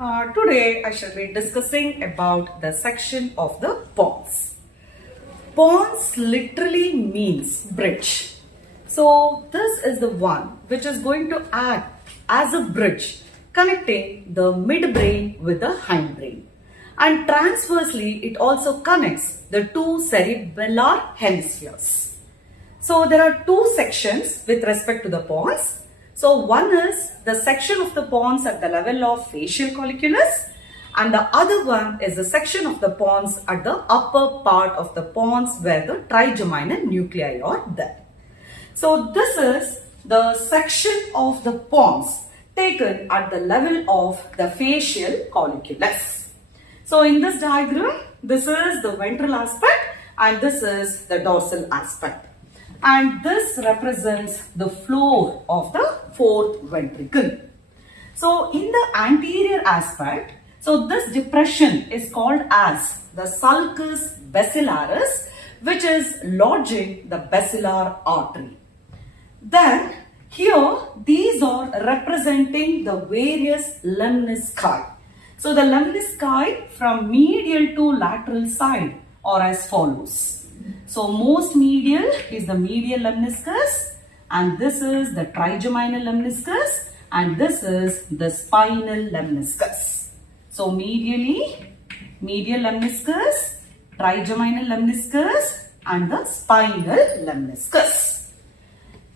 Today I shall be discussing about the section of the pons. Pons literally means bridge. So this is the one which is going to act as a bridge connecting the midbrain with the hindbrain. And transversely it also connects the two cerebellar hemispheres. So there are two sections with respect to the pons. So one is the section of the pons at the level of facial colliculus, and the other one is the section of the pons at the upper part of the pons where the trigeminal nuclei are there. So this is the section of the pons taken at the level of the facial colliculus. So in this diagram, this is the ventral aspect and this is the dorsal aspect. And this represents the floor of the fourth ventricle. So in the anterior aspect, so this depression is called as the sulcus basilaris, which is lodging the basilar artery. Then here these are representing the various lemnisci. So the lemnisci from medial to lateral side are as follows. So most medial is the medial lemniscus, and this is the trigeminal lemniscus, and this is the spinal lemniscus. So medially, medial lemniscus, trigeminal lemniscus, and the spinal lemniscus.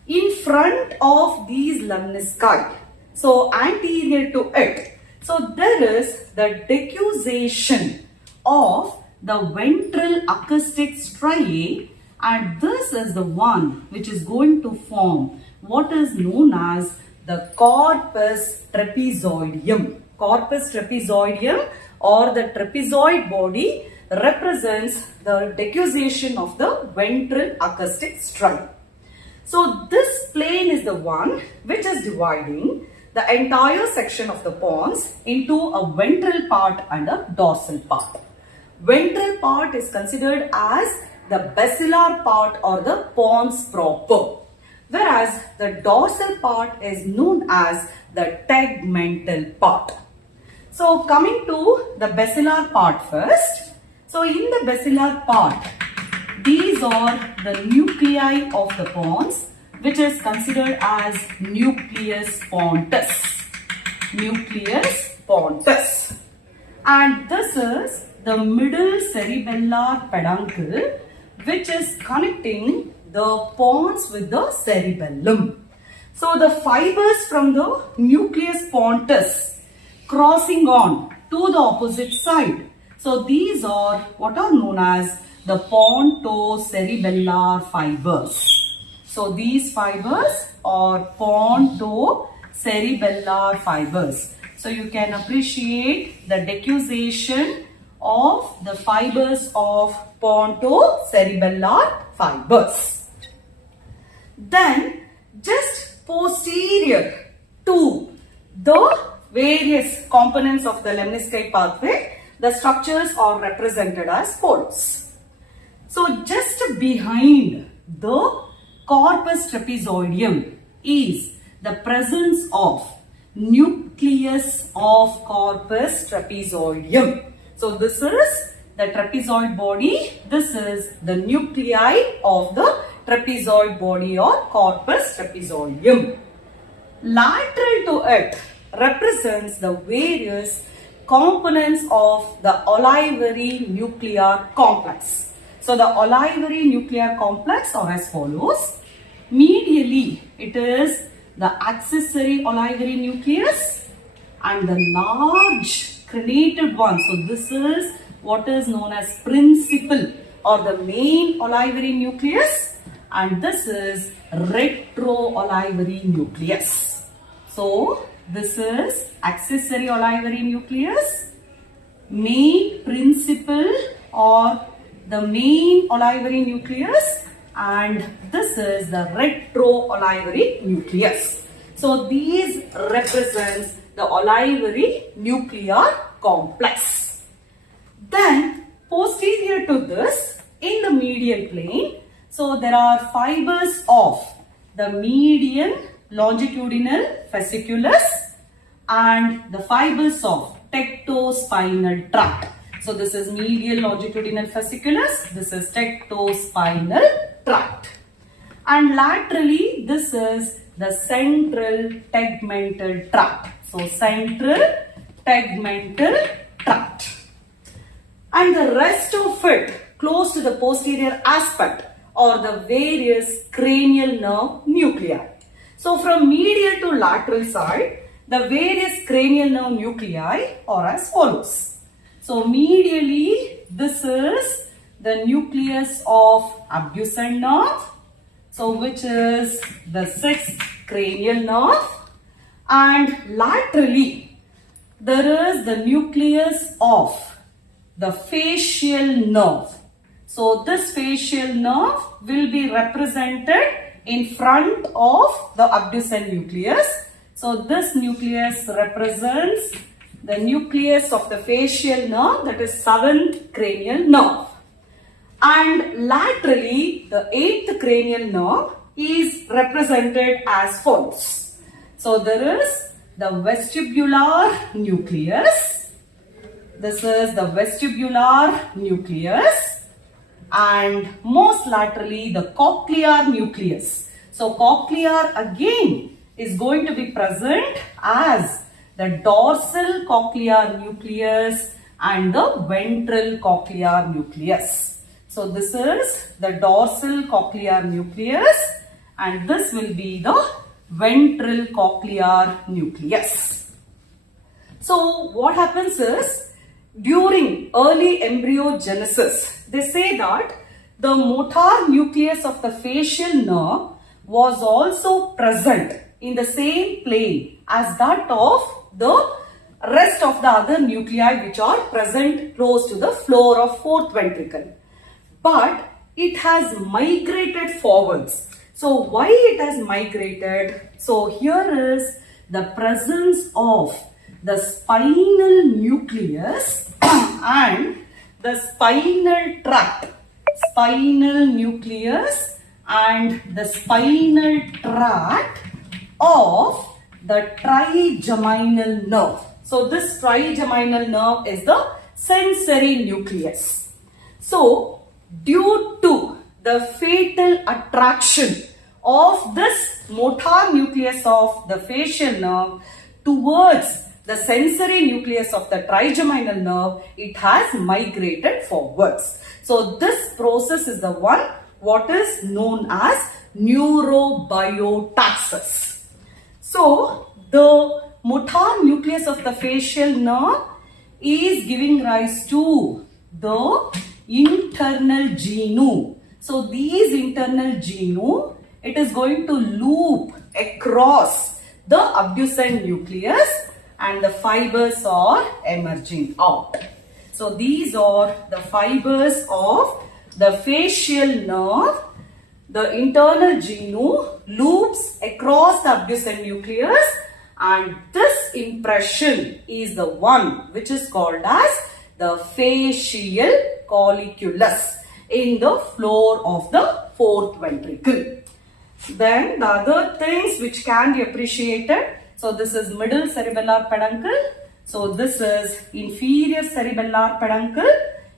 In front of these lemnisci, so anterior to it, so there is the decussation of the ventral acoustic striae, and this is the one which is going to form what is known as the corpus trapezoidum. Corpus trapezoidum or the trapezoid body represents the decussation of the ventral acoustic striae. So this plane is the one which is dividing the entire section of the pons into a ventral part and a dorsal part. Ventral part is considered as the basilar part or the pons proper, whereas the dorsal part is known as the tegmental part. So coming to the basilar part first. So in the basilar part, these are the nuclei of the pons, which is considered as nucleus pontus. Nucleus pontus. And this is the middle cerebellar peduncle, which is connecting the pons with the cerebellum. So the fibers from the nucleus pontus crossing on to the opposite side. So these are what are known as the pontocerebellar fibers. So these fibers are pontocerebellar fibers. So you can appreciate the decussation of the fibers of pontocerebellar fibers. Then just posterior to the various components of the lemnisci pathway, the structures are represented as follows. So just behind the corpus trapezoidum is the presence of nucleus of corpus trapezoidum. So this is the trapezoid body. This is the nuclei of the trapezoid body or corpus trapezoidum. Lateral to it represents the various components of the olivary nuclear complex. So the olivary nuclear complex are as follows. Medially, it is the accessory olivary nucleus and the large crenated one. So this is what is known as principal or the main olivary nucleus, and this is retro-olivary nucleus. So this is accessory olivary nucleus, main principal or the main olivary nucleus, and this is the retro-olivary nucleus. So these represents the olivary nuclear complex. Then posterior to this, in the medial plane, so there are fibers of the median longitudinal fasciculus and the fibers of tectospinal tract. So this is medial longitudinal fasciculus. This is tectospinal tract. And laterally, this is the central tegmental tract. So central tegmental tract. And the rest of it close to the posterior aspect or the various cranial nerve nuclei. So from medial to lateral side, the various cranial nerve nuclei are as follows. So medially, this is the nucleus of abducens nerve, so which is the sixth cranial nerve, and laterally there is the nucleus of the facial nerve. So this facial nerve will be represented in front of the abducens nucleus. So this nucleus represents the nucleus of the facial nerve, that is seventh cranial nerve. And laterally, the eighth cranial nerve is represented as follows. So there is the vestibular nucleus. This is the vestibular nucleus. And most laterally, the cochlear nucleus. So cochlear again is going to be present as the dorsal cochlear nucleus and the ventral cochlear nucleus. So this is the dorsal cochlear nucleus and this will be the ventral cochlear nucleus. So what happens is, during early embryogenesis, they say that the motor nucleus of the facial nerve was also present in the same plane as that of the rest of the other nuclei which are present close to the floor of fourth ventricle. But it has migrated forwards. So why it has migrated? So here is the presence of the spinal nucleus and the spinal tract. Spinal nucleus and the spinal tract of the trigeminal nerve. So this trigeminal nerve is the sensory nucleus. So due to the fatal attraction of this motor nucleus of the facial nerve towards the sensory nucleus of the trigeminal nerve, it has migrated forwards. So this process is the one what is known as neurobiotaxis. So the motor nucleus of the facial nerve is giving rise to the internal genu. So these internal genu, it is going to loop across the abducens nucleus and the fibers are emerging out. So these are the fibers of the facial nerve. The internal genu loops across the abducens nucleus and this impression is the one which is called as the facial colliculus in the floor of the fourth ventricle. Then the other things which can be appreciated. So this is middle cerebellar peduncle. So this is inferior cerebellar peduncle.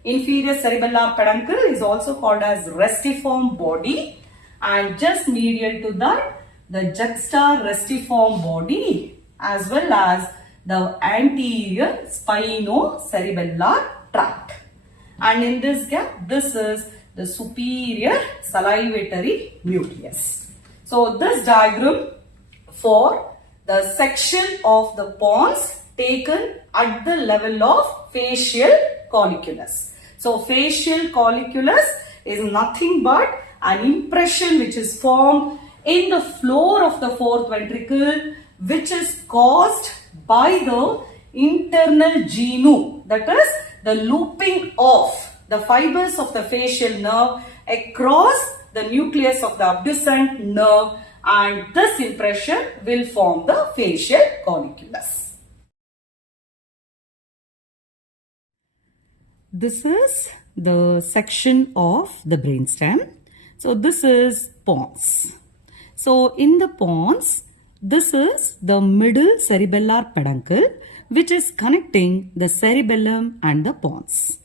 Inferior cerebellar peduncle is also called as restiform body. And just medial to that, the juxta-restiform body as well as the anterior spinocerebellar tract. And in this gap, this is the superior salivatory nucleus. So this diagram for the section of the pons taken at the level of facial colliculus. So facial colliculus is nothing but an impression which is formed in the floor of the fourth ventricle which is caused by the internal genu, that is the looping of the fibers of the facial nerve across the nucleus of the abducens nerve, and this impression will form the facial colliculus. This is the section of the brainstem. So this is pons. So in the pons, this is the middle cerebellar peduncle which is connecting the cerebellum and the pons.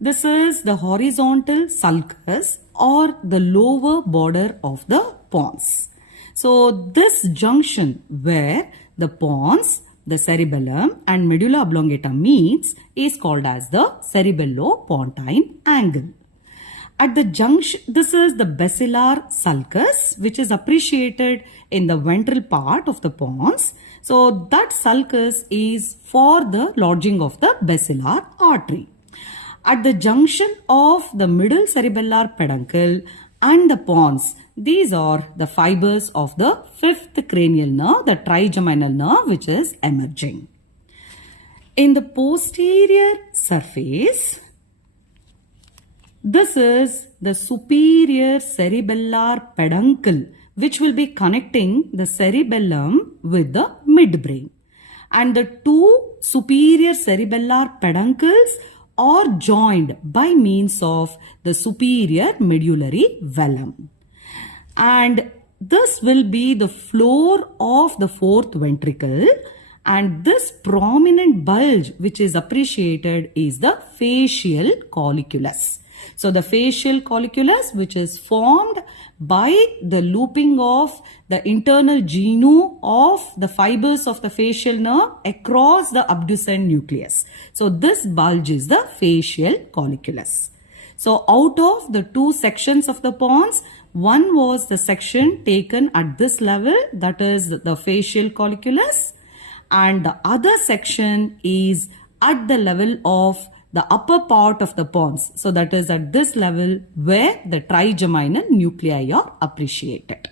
This is the horizontal sulcus or the lower border of the pons. So this junction where the pons, the cerebellum and medulla oblongata meets is called as the cerebellopontine angle. At the junction, this is the basilar sulcus, which is appreciated in the ventral part of the pons. So that sulcus is for the lodging of the basilar artery. At the junction of the middle cerebellar peduncle and the pons, these are the fibers of the fifth cranial nerve, the trigeminal nerve, which is emerging. In the posterior surface, this is the superior cerebellar peduncle, which will be connecting the cerebellum with the midbrain. And the two superior cerebellar peduncles are joined by means of the superior medullary vellum. And this will be the floor of the fourth ventricle, and this prominent bulge which is appreciated is the facial colliculus. So the facial colliculus, which is formed by the looping of the internal genu of the fibers of the facial nerve across the abducens nucleus. So this bulge is the facial colliculus. So out of the two sections of the pons, one was the section taken at this level, that is the facial colliculus, and the other section is at the level of the upper part of the pons. So that is at this level where the trigeminal nuclei are appreciated.